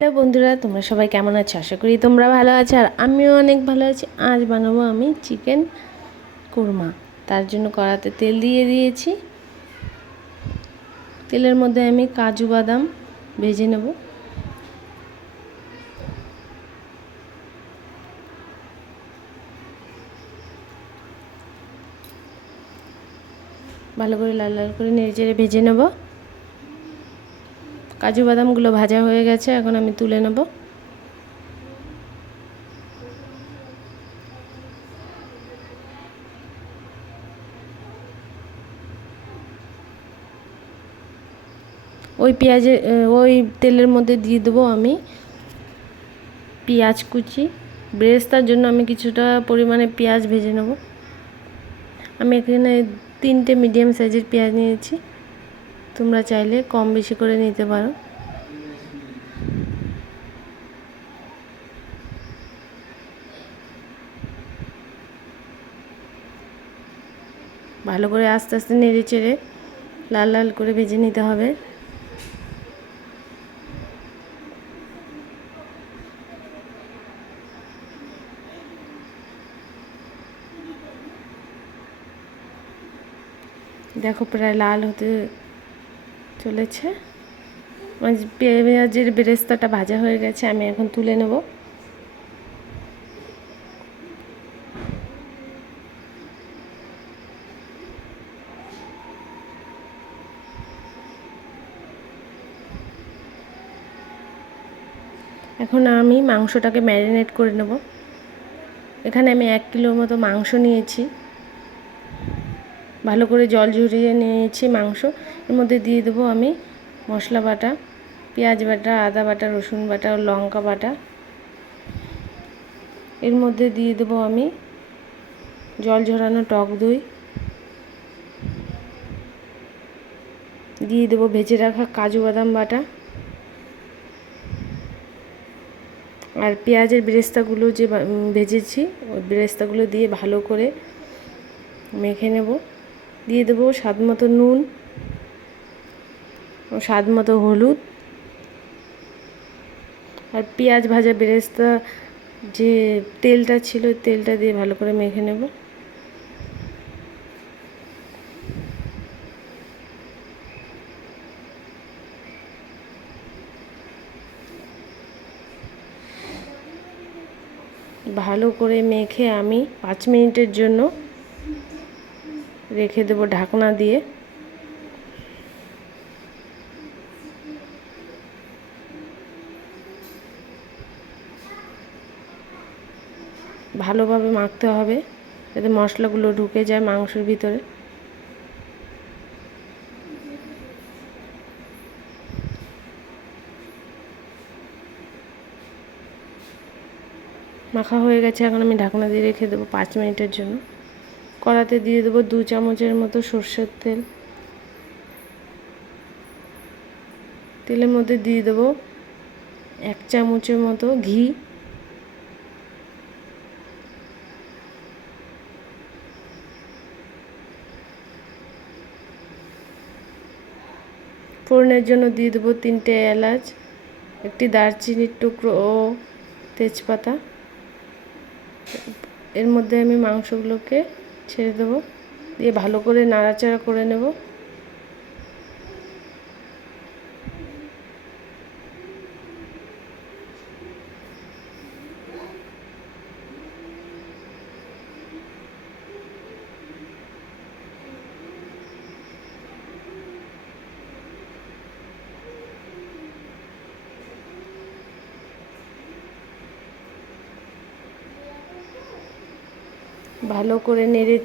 Hello বন্ধুরা, তোমরা সবাই কেমন আছো? আশা করি তোমরা ভালো আছো আর আমিও অনেক ভালো আছি। আজ বানাবো আমি চিকেন কুরমা। তার জন্য কড়াতে তেল দিয়ে দিয়েছি। তেলের মধ্যে আমি কাজু বাদাম ভেজে নেব। ভালো করে লাল লাল করে নেড়েচেড়ে ভেজে নেব। কাজু বাদামগুলো ভাজা হয়ে গেছে, এখন আমি তুলে নেব। ওই তেলের মধ্যে দিয়ে দেবো আমি পেঁয়াজ কুচি। বেরেস্তার জন্য আমি কিছুটা পরিমাণে পেঁয়াজ ভেজে নেব। আমি এখানে 3টে মিডিয়াম সাইজের পেঁয়াজ নিয়েছি, তোমরা চাইলে কম বেশি করে নিতে পারো। ভালো করে আস্তে আস্তে নেড়ে চেড়ে লাল লাল করে ভেজে নিতে হবে। দেখো প্রায় লাল হতে চলেছে। পেঁয়াজের বেরেস্তাটা ভাজা হয়ে গেছে, আমি এখন তুলে নেব। এখন আমি মাংসটাকে ম্যারিনেট করে নেব। এখানে আমি 1 কিলোর মতো মাংস নিয়েছি। ভালো করে জল ঝরিয়ে নিয়েছি মাংস। এর মধ্যে দিয়ে দেবো আমি মশলা বাটা, পেঁয়াজ বাটা, আদা বাটা, রসুন বাটা, লঙ্কা বাটা। এর মধ্যে দিয়ে দেবো আমি জল ঝরানো টক দই, দিয়ে দেবো ভেজে রাখা কাজু বাদাম বাটা আর পেঁয়াজের বেরেস্তাগুলো যে ভেজেছি ওই বেরেস্তাগুলো দিয়ে ভালো করে মেখে নেব। দিয়ে দেবো স্বাদ মতো নুন ও স্বাদ মতো হলুদ আর পেঁয়াজ ভাজা বেরেস্তা যে তেলটা ছিল তেলটা দিয়ে ভালো করে মেখে নেব। ভালো করে মেখে আমি 5 মিনিটের জন্য রেখে দেবো ঢাকনা দিয়ে। ভালোভাবে মাখতে হবে যাতে মশলাগুলো ঢুকে যায় মাংসের ভিতরে। মাখা হয়ে গেছে, এখন আমি ঢাকনা দিয়ে রেখে দেবো 5 মিনিটের জন্য। কড়াতে দিয়ে দেবো 2 চামচের মতো সরষের তেল। তেলের মধ্যে দিয়ে দেবো 1 চামচের মতো ঘি। ফোড়নের জন্য দিয়ে দেবো 3টে এলাচ, 1টি দারচিনির টুকরো ও তেজপাতা। এর মধ্যে আমি মাংসগুলোকে ছেড়ে দেবো, দিয়ে ভালো করে নাড়াচাড়া করে নেব। ভালো করে নেড়ে